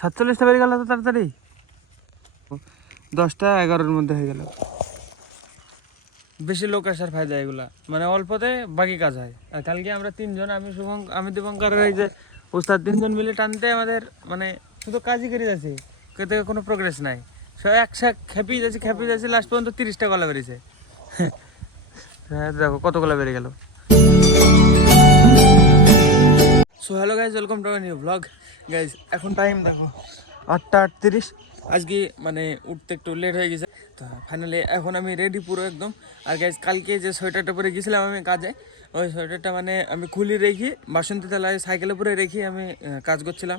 47টা বেরিয়ে গেল তো তাড়াতাড়ি, 10টা 11-র মধ্যে হয়ে গেল। বেশি লোক আসার ফায়দা এগুলা, মানে অল্পতে বাকি কাজ হয়। আর কালকে আমরা 3 জন, আমি দীপঙ্কর এই যে ওস্তাদ 3 জন মিলে টানতে আমাদের মানে শুধু কাজই করে যাচ্ছে, কোনো প্রোগ্রেস নাই। সব একসাথে খেপিয়ে যাচ্ছে লাস্ট পর্যন্ত 30টা গলা বেরিয়েছে। হ্যাঁ দেখো কত গলা বেরিয়ে গেল। So hello guys, welcome to new blog. Guys এখন টাইম দেখো 8টা 38। আজকে মানে উঠতে একটু লেট হয়ে গেছে, তো ফাইনালি এখন আমি রেডি পুরো একদম। আর গাইজ কালকে যে সোয়েটারটা পরে গেছিলাম আমি কাজে, ওই সোয়েটারটা মানে আমি খুলে রেখে বাসন্তী তলায় সাইকেলে পরে রেখে আমি কাজ করছিলাম।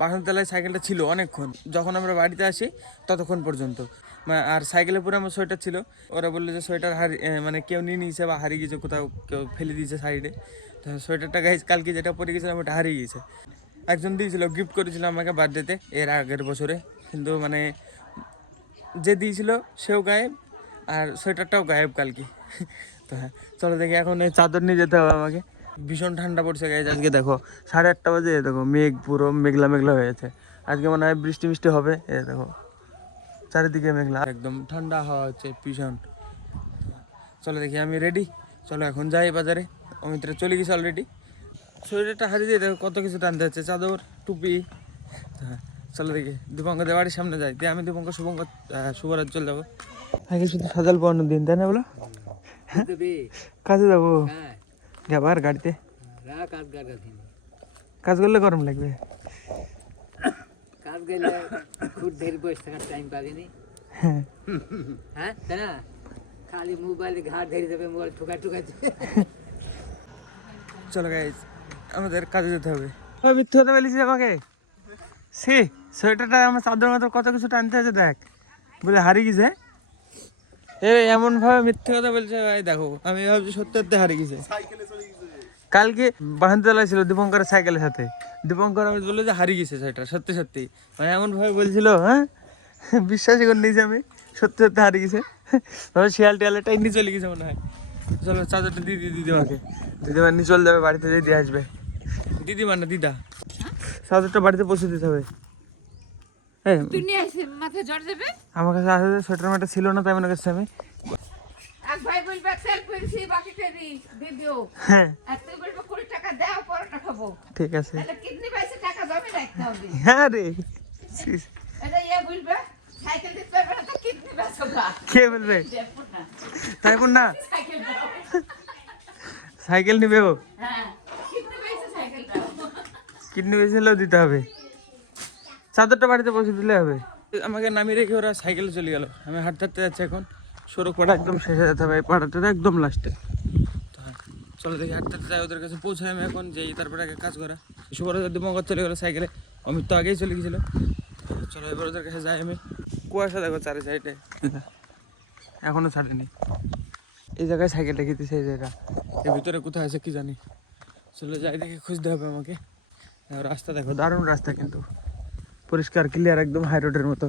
বাসন্তী তলায় সাইকেলটা ছিল অনেকক্ষণ, যখন আমরা বাড়িতে আসি ততক্ষণ পর্যন্ত। আর সাইকেলে পরে আমার সোয়েটার ছিল। ওরা বললো যে সোয়েটার মানে কেউ নিয়ে নিয়েছে বা হারিয়ে গেছে, কোথাও কেউ ফেলে দিয়েছে সাইডে। তো সোয়েটারটা গাইজ কালকে যেটা পরে গেছিলাম ওটা হারিয়ে গেছে। একজন দিয়েছিল, গিফট করেছিল আমাকে বার্থডেতে এর আগের বছরে, কিন্তু মানে যে দিয়েছিল সেও গায়েব আর সোয়েটারটাও গায়েব কালকে। তো হ্যাঁ চলো দেখি, এখন এই চাদর নিয়ে যেতে হবে আমাকে। ভীষণ ঠান্ডা পড়ছে গাইজ আজকে, দেখো 8:30 বাজে, দেখো মেঘ পুরো মেঘলা মেঘলা হয়েছে। আজকে মনে হয় বৃষ্টি মিষ্টি হবে। এ দেখো চারিদিকে মেঘলা, একদম ঠান্ডা হাওয়া হচ্ছে ভীষণ। চলো দেখি, আমি রেডি, চলো এখন যাই বাজারে। অমিতরা চলে গেছে অলরেডি। শরীরটা হারিয়ে দিয়ে দেখো কত কিছু টানতে হচ্ছে, চাদর টুপি। হ্যাঁ চলো দেখি দীপঙ্করদের বাড়ির সামনে যাই, দিয়ে আমি দীপঙ্কর শুভরাজ চলে যাবো। আগে শুধু সাজাল পাওয়ানোর দিন, তাই না বলো? কাজে যাবো যাবার গাড়িতে, কাজ করলে গরম লাগবে। কাজ গেলে খুব দেরি বসে থাকার টাইম পাবিনি। হ্যাঁ তাই না, খালি মোবাইলে ঘাট ধরে যাবে, মোবাইল ঠুকা দেবে। চলো গাইজ আমাদের কাজে যেতে হবে। মিথ্যে কথা বলেছি আমাকে, সে সোয়েটারটা আমার চাদর মতো কত কিছু টানতে আছে দেখ, বলে হারিয়ে গেছে। এমন ভাবে মিথ্যে কথা বলছে ভাই, দেখো আমি ভাবছি সত্যি হারিয়ে গেছে। কালকে বাহান্তলা ছিল দীপঙ্করের সাইকেলের সাথে, দীপঙ্কর আমি বললো যে হারিয়ে গেছে সোয়েটার, সত্যি সত্যি মানে এমন ভাবে বলছিল, হ্যাঁ বিশ্বাসই করে নিয়েছি আমি, সত্যি হারিয়ে গেছে। শিয়াল টিয়ালটা এমনি চলে গেছে মনে হয়। চলো চাদরটা দিদিমাকে, দিদিমা নিয়ে চলে যাবে বাড়িতে, যেয়ে দিয়ে আসবে। দিদিমা না দিদা, চাদরটা বাড়িতে পৌঁছে দিতে হবে। আমার কাছে আসলে সোয়েটার মাটা ছিল না, তাই মনে করছি আমি। হ্যাঁ ঠিক আছে, হ্যাঁ রে কে বলবে, তাই বোন না সাইকেল নিবে, ও কিডনি বেশিলেও দিতে হবে, চাদরটা বাড়িতে পৌঁছে দিলে হবে। আমাকে নামিয়ে রেখে ওরা সাইকেলে চলে গেল, আমি হাঁটতে হাঁটতে যাচ্ছি এখন। সড়ক পাড়া একদম শেষে যেতে হবে, এই পাড়াটা একদম লাস্টে। তো হ্যাঁ চলো দেখি, হাঁটতে হাঁটতে যাই ওদের কাছে পৌঁছাই আমি এখন, যেই তারপরে আগে কাজ করা। শুভরাজ দীপঙ্কর চলে গেলো সাইকেলে, অমিত তো আগেই চলে গেছিলো। চলো এবার ওদের কাছে যাই আমি। কুয়াশা দেখো চারি সাইডে, এখনো ছাড়েনি। এই জায়গায় সাইকেল রেখে দিয়েছে, এই জায়গা এর ভিতরে কোথায় আছে কি জানি। চলো যাই দেখে, খুঁজতে হবে আমাকে। রাস্তা দেখো দারুণ রাস্তা, কিন্তু পরিষ্কার ক্লিয়ার একদম হাই রোডের মতো।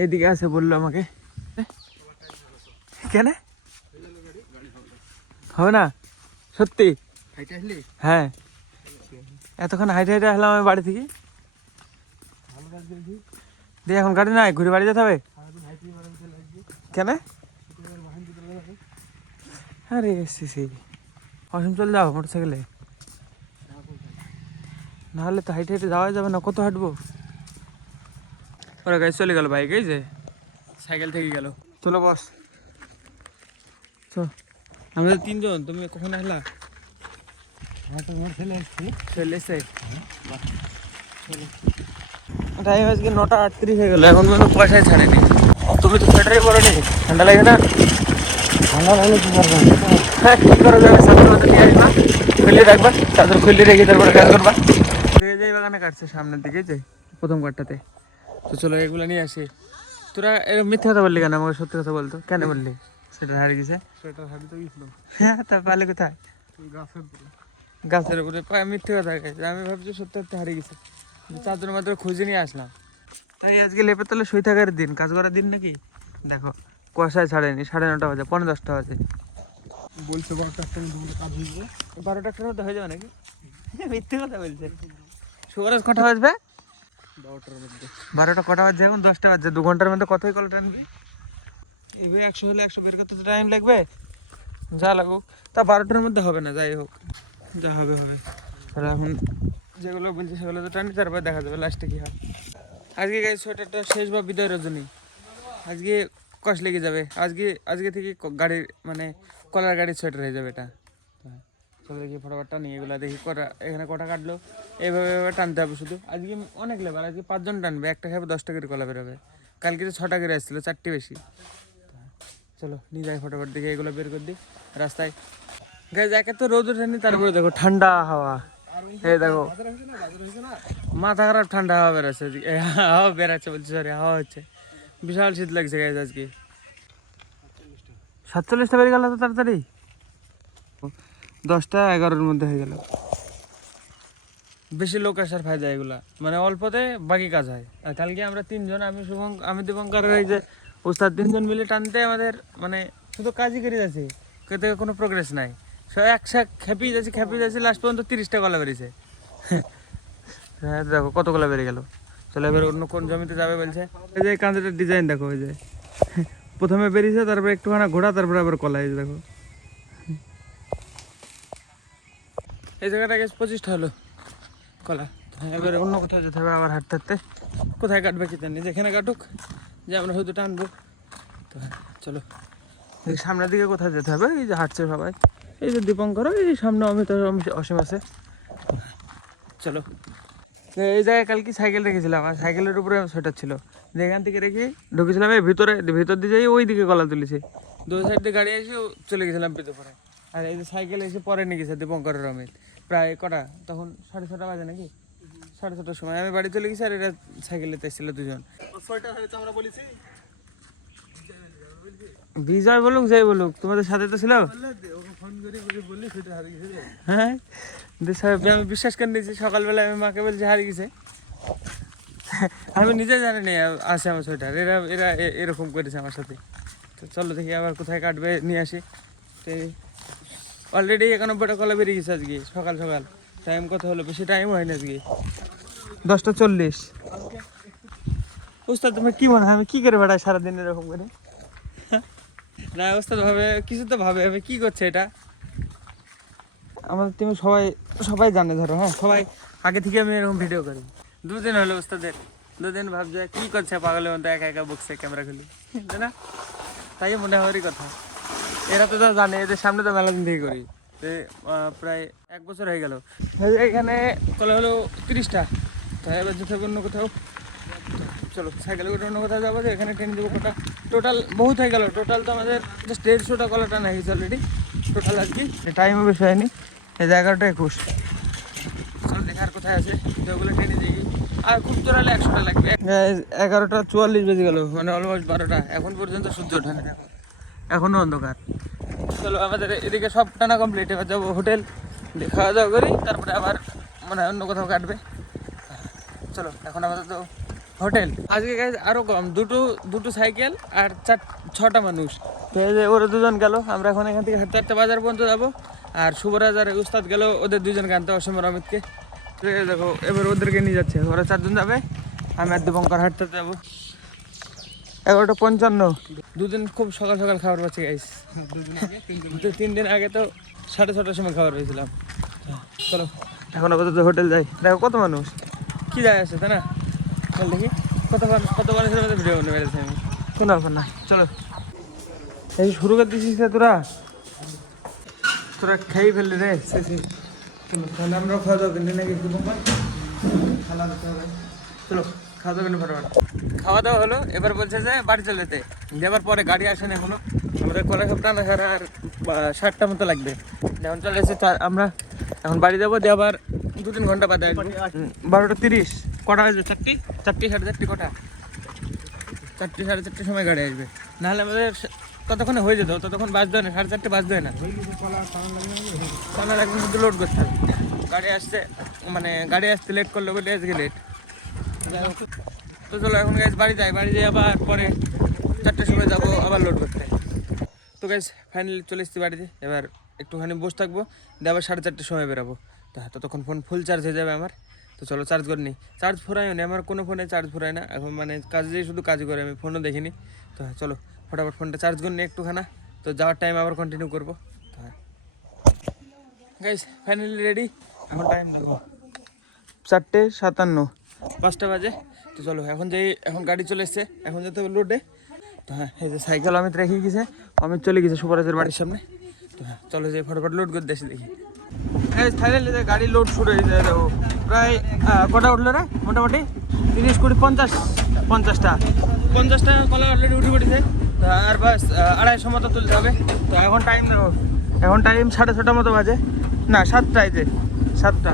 এইদিকে আছে বললো আমাকে, কেন হবে না সত্যি? হ্যাঁ এতক্ষণ হাইটে হাইটে আসলাম আমি বাড়ি থেকে, দিয়ে এখন গাড়ি নাই, ঘুরে বাড়ি যেতে হবে। কেন? আরে সি অসম চলে যাও মোটর সাইকেলে, নাহলে তো হাইটে হাইটে যাওয়া যাবে না, কত হাঁটবো। ওরা গাড়ি চলে গেল, বাইক এই যে সাইকেল থেকে গেল। চলো বস, আমাদের 3 জন, তুমি কখন আসলা? চলে এসছে টাইম আজকে 9টা 38 হয়ে গেল, এখন পর্যন্ত পয়সায় ছাড়েনি। তুমি তো সোয়েটারই পরো নি, ঠান্ডা লাগে না? ঠান্ডা লাগলে কি করবো? হ্যাঁ কি করা যাবে, চাদর মতো নিয়ে আসবা, খুলে রাখবা, চাদর খুলে রেখে তারপরে কাজ করবা। যে বাগানে কাটছে সামনের দিকে, যে প্রথম কাঠটাতে। তো চলো এগুলো নিয়ে আসি। তোরা এরকম মিথ্যে কথা বললি কেন, আমাকে সত্যি কথা বলতো কেন বললি? সেটা হারিয়ে গেছে, সেটা হারিয়ে তো গেছিলাম। হ্যাঁ তা পালে কোথায়? গাছের উপরে মিথ্যে কথা গেছে, আমি ভাবছি সত্যি সত্যি হারিয়ে গেছে। চাদর মাত্র খুঁজে নিয়ে আসলাম। তাই আজকে লেপের তলে শুয়ে থাকার দিন, কাজ করার দিন নাকি। দেখো কুয়াশায় ছাড়েনি, 9:30 বাজে, 9:45 বাজে বলছে 12টার মধ্যে হয়ে যাবে নাকি? মিথ্যে কথা বলছে। শুভরাজ কটা বাজবে? 12টা কটা বাজছে এখন? 10টা বাজছে। 2 ঘন্টার মধ্যে কতই কলা টানবি? এবার 100 হলে 100 বের করতে টাইম লাগবে, যা লাগুক। তা 12টার মধ্যে হবে না, যাই হোক যা হবে হবে। তাহলে এখন যেগুলো বলছি সেগুলো তো টানি, তারপর দেখা যাবে লাস্টে কি হয়। আজকে গাইস সোয়েটারটা শেষ বা বিদায় রজনী। আজকে কষ্ট লেগে যাবে। আজকে থেকে গাড়ির মানে কলার গাড়ির সোয়েটার হয়ে যাবে এটা। চলো দেখি ফটাফট টানি এগুলো, দেখি কটা এখানে কটা কাটলো। এইভাবে এভাবে টানতে হবে শুধু। আজকে অনেক লেবার, আজকে 5 জন টানবে, একটা খাবে 10টা করে কলা বেরোবে। কালকে তো 6টা করে আসছিলো, 4টি বেশি। চলো নিয়ে যাই ফটাফট, দেখে এগুলো বের করে দিই রাস্তায়। গাইজ একে তো রোদ ওঠেনি, তারপরে দেখো ঠান্ডা হাওয়া। এই দেখো মাথা খারাপ, ঠান্ডা হাওয়া বেরোচ্ছে, হাওয়া বেরোচ্ছে বলছি, সরি হাওয়া হচ্ছে। বিশাল শীত লাগছে গাইজ আজকে। 47টা বেরিয়ে গেল তো তাড়াতাড়ি, 10টা 11-এর মধ্যে হয়ে গেল। বেশি লোক আসার ফায়দা এগুলা, মানে অল্পতে বাকি কাজ হয়। আর কালকে আমরা 3 জন, আমি দীপঙ্কর এই যে ওস্তাদ, 3 জন মিলে টানতে আমাদের মানে শুধু কাজই করে যাচ্ছে, কেতে কোনো প্রোগ্রেস নাই। সব একসাথে খেপিয়ে যাচ্ছি, লাস্ট পর্যন্ত 30টা কলা বেরিয়েছে। হ্যাঁ দেখো কত কলা বেরিয়ে গেল। চলো এবার অন্য কোন জমিতে যাবে বলছে। এই যে কাঁচের ডিজাইন দেখো, ওই যে প্রথমে বেরিয়েছে, তারপরে একটুখানি ঘোড়া, তারপরে আবার কলা। এই যে দেখো এই জায়গাটাকে 25টা হলো কলা। এবারে অন্য কোথাও যেতে হবে আবার হাঁটতে হাঁটতে। কোথায় কাটবে কি জানি, যেখানে কাটুক, যে আমরা হয়তো টানবো। তো হ্যাঁ চলো এই সামনের দিকে কোথায় যেতে হবে। এই যে হাঁটছে সবাই, এই যে দীপঙ্কর, এই সামনে অমিত অসীম আছে। চলো এই জায়গায় কালকে সাইকেল রেখেছিলাম, আর সাইকেলের উপরে সোয়েটার ছিল, যেখান থেকে রেখে ঢুকেছিলাম এই ভিতর দিয়ে যাই, ওই দিকে কলা তুলেছে। 2 সাইড দিয়ে গাড়ি এসে চলে গেছিলাম পেতে পরে। আর এই যে সাইকেল এসে পরে নিয়ে গেছে দীপঙ্করের অমিত। প্রায় কটা তখন 6:30 বাজে নাকি, 6:30টার সময় আমি বাড়ি চলে গেছি, আর এরা সাইকেলেতে এসেছিল 2 জন। বিজয় বলুক যাই বলুক, তোমাদের সাথে তো ছিল। হ্যাঁ আমি বিশ্বাস করে নিয়েছি, সকালবেলা আমি মাকে বলছি হারিয়ে গেছে। আমি নিজে জানি না আছে আমার সোয়েটার, এরা এরা এরকম করেছে আমার সাথে। তো চলো দেখি আবার কোথায় কাটবে, নিয়ে আসি। তো অলরেডি 91টা কলা বেরিয়ে গেছে আজকে সকাল সকাল। টাইম কত হলো, বেশি টাইম হয়নি আজকে, 10টা 40। ওস্তাদ তুমি কি মনে হয় আমি কি করে বেড়াই সারাদিন এরকম করে? না ওস্তাদ ভাবে কিছু তো ভাবে, আমি কি করছে এটা। আমাদের টিমে সবাই জানে, ধরো হ্যাঁ সবাই আগে থেকে আমি এরকম ভিডিও করি। 2 দিন হলো ওস্তাদের, 2 দিন ভাবছে কি করছে পাগলের মতো একা একা বকছে ক্যামেরা খুলি, তাই না? তাই মনে হওয়ারই কথা। এরা তো যা জানে, এদের সামনে তো মেলা দিন থেকে করি, প্রায় 1 বছর হয়ে গেল। এখানে কলা হলো 30টা। তো এবার যেতে হবে অন্য কোথাও। চলো সাইকেলে করে অন্য কোথাও যাবো, এখানে ট্রেন দেবো কটা। টোটাল বহুত হয়ে গেল, টোটাল তো আমাদের জাস্ট 150টা কলা টানা হয়েছে অলরেডি টোটাল। আর কি টাইমও বেশি হয়নি, এই 11টা 21। চলো দেখে আর কোথায় আছে, ওগুলো ট্রেনে যাই। আর খুব জোর হলে 100টা লাগবে। 11টা 44 বেজে গেল, মানে অলমোস্ট 12টা। এখন পর্যন্ত সূর্য ওঠেনি, এখনো অন্ধকার। চলো আমাদের এদিকে সব টানা কমপ্লিট, এবার যাবো হোটেল, খাওয়া দাওয়া করি, তারপরে আবার মানে অন্য কোথাও কাটবে। চলো এখন আমাদের তো হোটেল। আজকে গাইজ আরও কম, দুটো সাইকেল আর 6টা মানুষ। তো এই যে ওরা 2 জন গেল, আমরা এখন এখান থেকে হাঁটতে হাঁটতে বাজার পর্যন্ত যাবো। আর শুভরাজ আর উস্তাদ গেল, ওদের 2 জনকে আনতে, অসীম আর অমিতকে। দেখো এবার ওদেরকে নিয়ে যাচ্ছে, ওরা 4 জন যাবে, আমি আর দীপঙ্কর হাঁটতে যাবো। 11টা 55। 2 দিন খুব সকাল সকাল খাবার পাচ্ছি গাইস। 3 দিন আগে তো 6:30টার সময় খাবার পেয়েছিলাম। চলো এখন আপাতত হোটেল যাই। দেখো কত মানুষ, কি যায় আছে তাই না? চল দেখি কত মানুষের মধ্যে ভিডিও বানিয়ে বেড়েছে আমি, কোনো ব্যাপার না। চলো এই শুরু করে দিছিস তোরা খেয়েই ফেললি রে। চলো তাহলে আমরা খাওয়া দাওয়া কিনি নাকি, খাওয়া দিতে হবে। চলো খাওয়া দাওয়া কিনে ফটাফট। খাওয়া দাওয়া হলো, এবার বলছে যে বাড়ি চলে যেতে, যাবার পরে গাড়ি আসেনি এখনো। আমাদের কলা সব টানা সারা আর 60টা মতো লাগবে। যখন চলে এসে আমরা এখন বাড়ি যাবো, দিয়ে আবার 2-3 ঘন্টা বাদে আসবো। 12টা 30 কটা আসবে? 4টি 4:30 কটা? 4:30 সময় গাড়ি আসবে, নাহলে আমাদের ততক্ষণে হয়ে যেত, ততক্ষণ বাজতে হয় না, 4:30 বাজতে হয় না। টানা লাগবে, শুধু লোড করতে হবে। গাড়ি আসতে লেট করলে বলে আজকে লেট। তো চলো এখন গ্যাস বাড়ি যাই, আবার পরে 4টার সময় যাবো আবার লোড করতে। তো গ্যাস ফাইনালি চলে এসেছি বাড়িতে, এবার একটুখানি বসে থাকবো, দিয়ে আবার 4:30টার সময় বেরাবো। তা ততক্ষণ ফোন ফুল চার্জ হয়ে যাবে আমার। তো চলো চার্জ করে নিই। চার্জ ফুরাইও নি, আমার কোনো ফোনে চার্জ ফুরায় না এখন, মানে কাজে যেয়ে শুধু কাজ করে, আমি ফোনও দেখিনি। তো হ্যাঁ চলো ফটাফট ফোনটা চার্জ করে নিই একটুখানা, তো যাওয়ার টাইম আবার কন্টিনিউ করবো। তো হ্যাঁ গাইস ফাইনালি রেডি। এখন টাইম দেখো 4:57, 5টা বাজে। তো চলো এখন যাই, এখন গাড়ি চলে এসছে, এখন যেতে হবে লোডে। তো হ্যাঁ এই যে সাইকেল অমিত রেখে গেছে, অমিত চলে গেছে সুপারাজের বাড়ির সামনে। তো হ্যাঁ চলো যে ফটাফট লোড করে দেখি। ফাইনালি গাড়ি লোড শুরু হয়ে যায় দেখো, প্রায় কটা উঠলো রে মোটামুটি 30, 20, 50টা কলা অলরেডি উঠে পড়েছে। তো আর বাস 250 মতো তুলতে হবে। তো এখন টাইম দেখো, এখন টাইম 6:30 মতো বাজে, না 7টা, এই যে 7টা,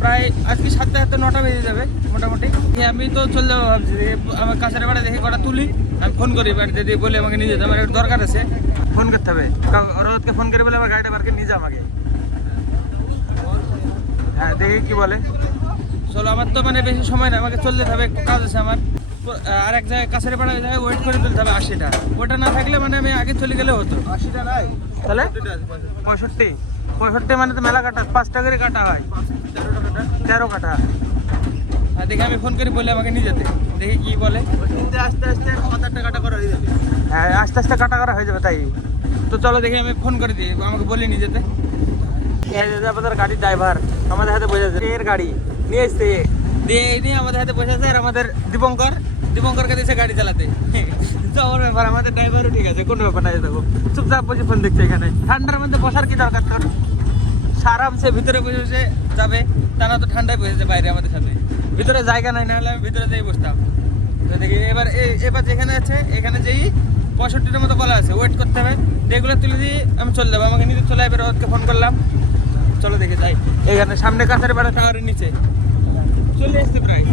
প্রায় আজকে 7টা 9টা বেজে যাবে মোটামুটি। আমি তো চলে যাবো ভাবছি, আমার কাছের বাড়ি দেখে কটা তুলি, আমি ফোন করি বাড়িতে দিয়ে বলে আমাকে নিয়ে যেতে, আমার একটু দরকার আছে, ফোন করতে হবে রোদকে ফোন করে বলে আমার গাড়িটা বারকে নিয়ে যা আমাকে। হ্যাঁ দেখি কি বলে। চলো আমার তো মানে বেশি সময় না, আমাকে চলে যেতে হবে, একটু কাজ আছে আমার। আর এক জায়গায় কাছের পাড়া জায়গায় ওয়েট করে তুলতে হবে 80টা, ওটা না থাকলে মানে আমি আগে চলে গেলে হতো। 80টা নাই তাহলে 65 মানে তো মেলা কাটা, 5টা করে কাটা হয়, 13 কাটা। আর দেখি আমি ফোন করে বলে আমাকে নিয়ে যেতে, দেখি কি বলে। আস্তে আস্তে 7-8টা কাটা করা হয়ে যাবে। হ্যাঁ আস্তে আস্তে কাটা করা হয়ে যাবে তাই। তো চলো দেখি আমি ফোন করে দিই, আমাকে বলে নিয়ে যেতে। আমাদের গাড়ির ড্রাইভার আমাদের হাতে বসে আছে, এর গাড়ি নিয়ে এসছে দিয়ে নিয়ে আমাদের হাতে বসে আছে। আর আমাদের দীপঙ্করকে দিয়েছে গাড়ি চালাতে। যাওয়ার ব্যাপার, আমাদের ড্রাইভারও ঠিক আছে, কোনো ব্যাপার নাই। দেখো চুপচাপ বসে ফোন দেখছে এখানে, ঠান্ডার মধ্যে বসার কি দরকার তোর, আরামসে ভিতরে বসে বসে যাবে। তা না তো ঠান্ডায় বসেছে বাইরে আমাদের সাথে, ভিতরে জায়গা নাই, না হলে আমি ভিতরে যেয়ে বসতাম। তো দেখি এবার যেখানে আছে এখানে যেই 65টার মতো কলা আছে, ওয়েট করতে হবে, এগুলো তুলে দিয়ে আমি চলে যাবো, আমাকে নিতে চলে যাবে। ওকে ফোন করলাম, চলো দেখে যাই। এখানে সামনে কাছের পাড়া টাওয়ারের নিচে চলে এসছি প্রায়,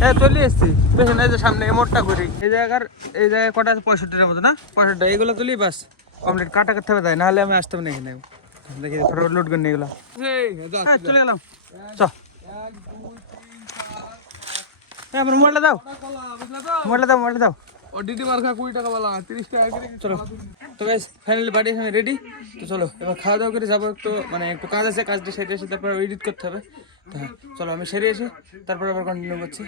হ্যাঁ চলে এসছি বেশি না, যে সামনে মোড়টা করি এই জায়গায় কটা আছে 65টার মতো, না 65টা, এগুলো তুলি বাস কমপ্লিট, কাটা করতে হবে তাই, নাহলে আমি আসতাম না এখানে। দেখি ফটোফট লোড করে নিয়ে এগুলো, হ্যাঁ চলে গেলাম। চ আমার মোবাইলটা দাও, মোবাইলটা দাও। ও ডিডি মার্কা 20 টাকা वाला 30 টাকা করে চলো তো গাইস ফাইনালি বাড়ি এখানে রেডি। তো চলো এবার খাওয়া দাওয়া করে যাবো, একটু মানে একটু কাজ আছে, কাজটা সেরে এসে তারপর এডিট করতে হবে। তো হ্যাঁ চলো আমি সেরে এসে তারপর আবার কন্টিনিউ করছি।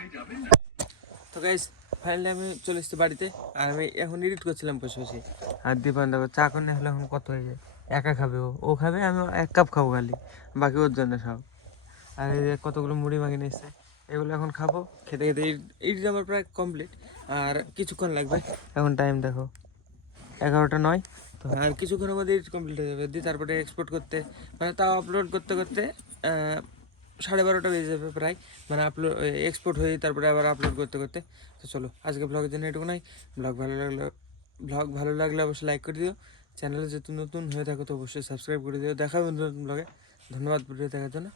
তো গাইস ফাইনালি আমি চলে এসেছি বাড়িতে, আর আমি এখন এডিট করছিলাম বসে বসে। আর দীপান দেখো চা করে হলে এখন কত হয়ে যায়, একা খাবে, ও খাবে, আমি 1 কাপ খাবো খালি, বাকি ওর জন্য সব। আর এই যে কতগুলো মুড়ি মাখিয়ে নিয়েছে, এগুলো এখন খাবো। খেতে খেতে এডিট আমার প্রায় কমপ্লিট, আর কিছুক্ষণ লাগবে। এখন টাইম দেখো 11:09। তো আর কিছুক্ষণের মধ্যে এডিট কমপ্লিট হয়ে যাবে, দিয়ে তারপরে এক্সপোর্ট করতে, মানে তাও আপলোড করতে করতে 12:30 বেজে যাবে প্রায়, মানে এক্সপোর্ট হয়ে তারপরে আবার আপলোড করতে করতে। তো চলো আজকে ব্লগের জন্য এটুকু নাই। ব্লগ ভালো লাগলে অবশ্যই লাইক করে দিও, চ্যানেলে যদি নতুন হয়ে থাকো তো অবশ্যই সাবস্ক্রাইব করে দিও। দেখা হবে নতুন ব্লগে, ধন্যবাদ ভিডিও দেখার জন্য।